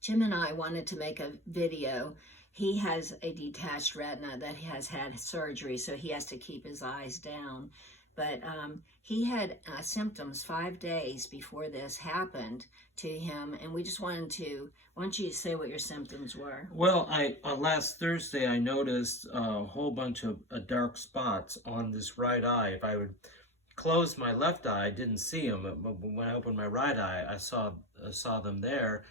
Jim and I wanted to make a video. He has a detached retina that has had surgery, so he has to keep his eyes down. But he had symptoms 5 days before this happened to him, and we just wanted to, why don't you say what your symptoms were? Well, last Thursday I noticed a whole bunch of dark spots on this right eye. If I would close my left eye, I didn't see them, but when I opened my right eye, I saw them there,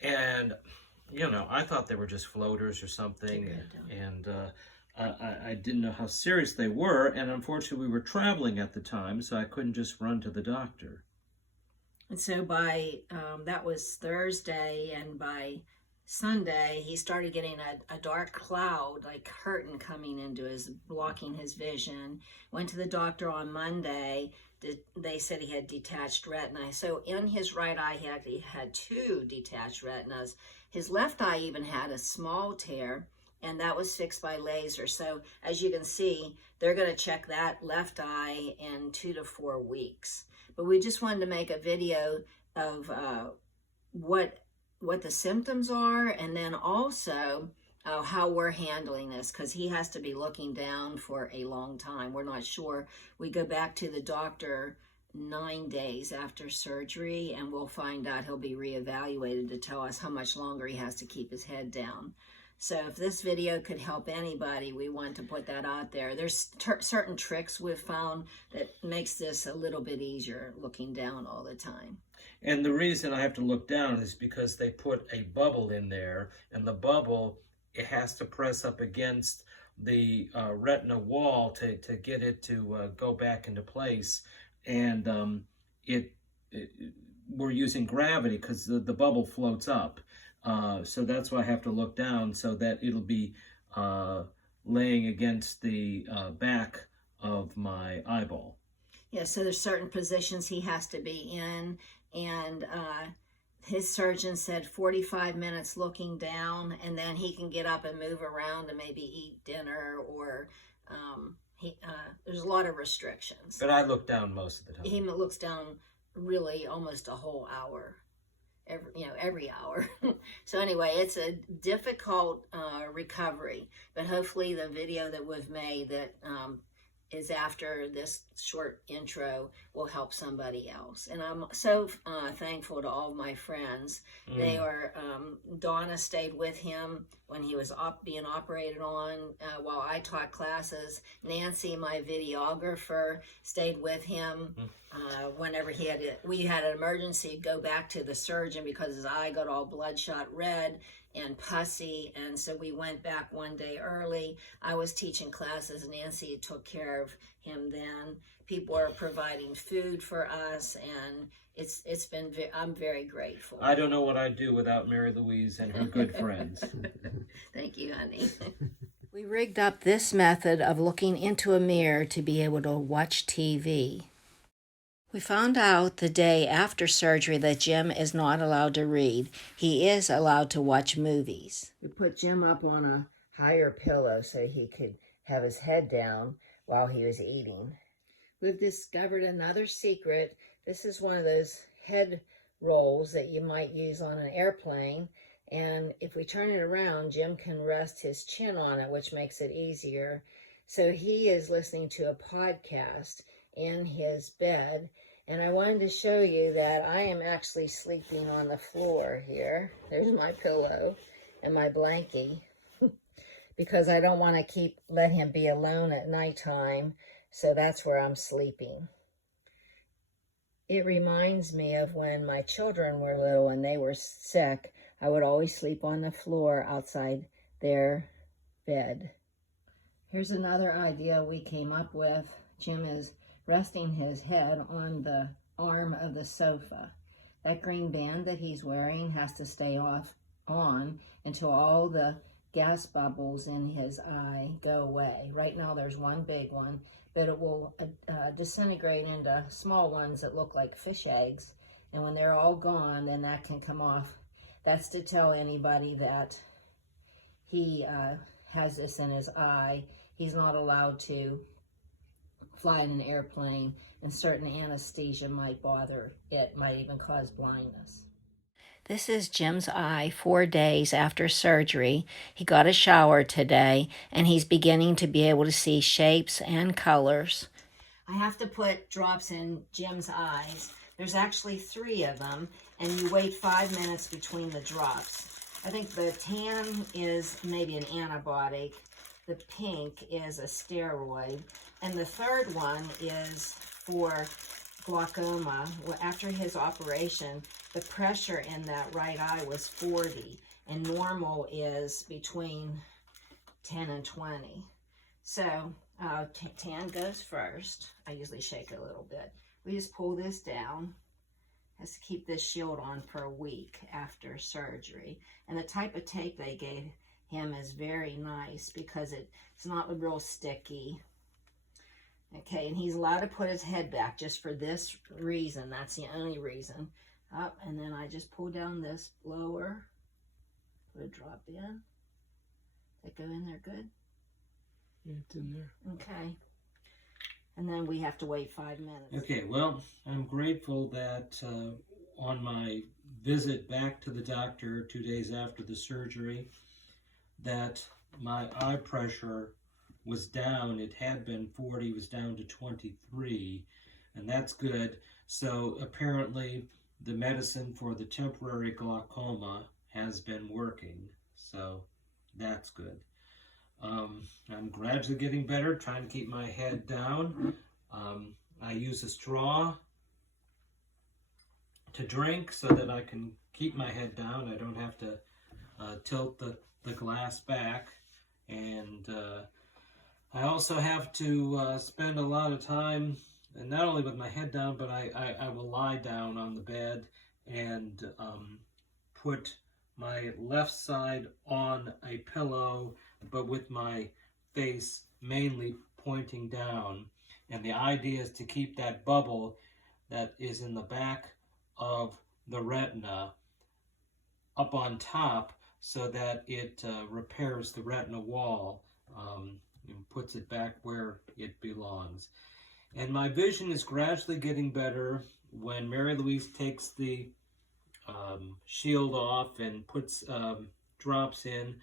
and I thought they were just floaters or something, and I didn't know how serious they were, and unfortunately we were traveling at the time, so I couldn't just run to the doctor. And so by, that was Thursday, and by Sunday, he started getting a dark cloud, like curtain coming into his, blocking his vision. Went to the doctor on Monday. They said he had detached retina. So in his right eye, he actually had 2 detached retinas. His left eye even had a small tear, and that was fixed by laser. So as you can see, they're going to check that left eye in 2 to 4 weeks. But we just wanted to make a video of what the symptoms are, and then also how we're handling this, because he has to be looking down for a long time. We're not sure. We go back to the doctor 9 days after surgery, and we'll find out. He'll be reevaluated to tell us how much longer he has to keep his head down. So if this video could help anybody, we want to put that out there. There's certain tricks we've found that makes this a little bit easier, looking down all the time. And the reason I have to look down is because they put a bubble in there, and the bubble, it has to press up against the retina wall to get it to go back into place. And we're using gravity because the bubble floats up. So that's why I have to look down, so that it'll be laying against the back of my eyeball. Yeah, so there's certain positions he has to be in, and his surgeon said 45 minutes looking down, and then he can get up and move around and maybe eat dinner, or there's a lot of restrictions. But I look down most of the time. He looks down really almost a whole hour. Every hour. So anyway, it's a difficult recovery, but hopefully the video that we've made that is after this short intro will help somebody else. And I'm so thankful to all of my friends. They are, Donna stayed with him when he was being operated on while I taught classes. Nancy, my videographer, stayed with him whenever we had an emergency, go back to the surgeon because his eye got all bloodshot red and pussy, and so we went back one day early. I was teaching classes. Nancy took care of him then. People are providing food for us, and it's been, I'm very grateful. I don't know what I'd do without Mary Louise and her good friends. Thank you, honey. We rigged up this method of looking into a mirror to be able to watch TV. We found out the day after surgery that Jim is not allowed to read. He is allowed to watch movies. We put Jim up on a higher pillow so he could have his head down while he was eating. We've discovered another secret. This is one of those head rolls that you might use on an airplane. And if we turn it around, Jim can rest his chin on it, which makes it easier. So he is listening to a podcast in his bed, and I wanted to show you that I am actually sleeping on the floor here. There's my pillow and my blankie because I don't want to let him be alone at nighttime, so that's where I'm sleeping. It reminds me of when my children were little and they were sick. I would always sleep on the floor outside their bed. Here's another idea we came up with. Jim is resting his head on the arm of the sofa. That green band that he's wearing has to stay on until all the gas bubbles in his eye go away. Right now there's one big one, but it will disintegrate into small ones that look like fish eggs. And when they're all gone, then that can come off. That's to tell anybody that he has this in his eye. He's not allowed to fly in an airplane, and certain anesthesia might bother it, might even cause blindness. This is Jim's eye 4 days after surgery. He got a shower today, and he's beginning to be able to see shapes and colors. I have to put drops in Jim's eyes. There's actually 3 of them, and you wait 5 minutes between the drops. I think the tan is maybe an antibiotic. The pink is a steroid. And the third one is for glaucoma. Well, after his operation, the pressure in that right eye was 40, and normal is between 10 and 20. So tan goes first. I usually shake it a little bit. We just pull this down. Has to keep this shield on for a week after surgery. And the type of tape they gave him is very nice because it's not real sticky. Okay, and he's allowed to put his head back just for this reason. That's the only reason. Up, and then I just pull down this lower. Put a drop in. They go in there good? Yeah, it's in there. Okay. And then we have to wait 5 minutes. Okay, well, I'm grateful that on my visit back to the doctor 2 days after the surgery, that my eye pressure was down. It had been 40, was down to 23, and that's good. So apparently the medicine for the temporary glaucoma has been working, so that's good. I'm gradually getting better, trying to keep my head down. I use a straw to drink so that I can keep my head down. I don't have to tilt the glass back. And I also have to spend a lot of time, and not only with my head down, but I will lie down on the bed and put my left side on a pillow, but with my face mainly pointing down. And the idea is to keep that bubble that is in the back of the retina up on top so that it repairs the retina wall and puts it back where it belongs. And my vision is gradually getting better. When Mary Louise takes the shield off and puts drops in,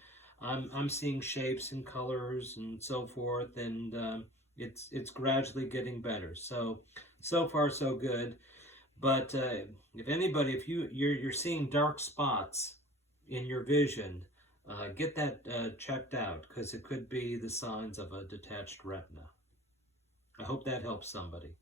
I'm seeing shapes and colors and so forth, and it's gradually getting better. So far so good. But if anybody, if you're seeing dark spots in your vision, get that checked out, because it could be the signs of a detached retina. I hope that helps somebody.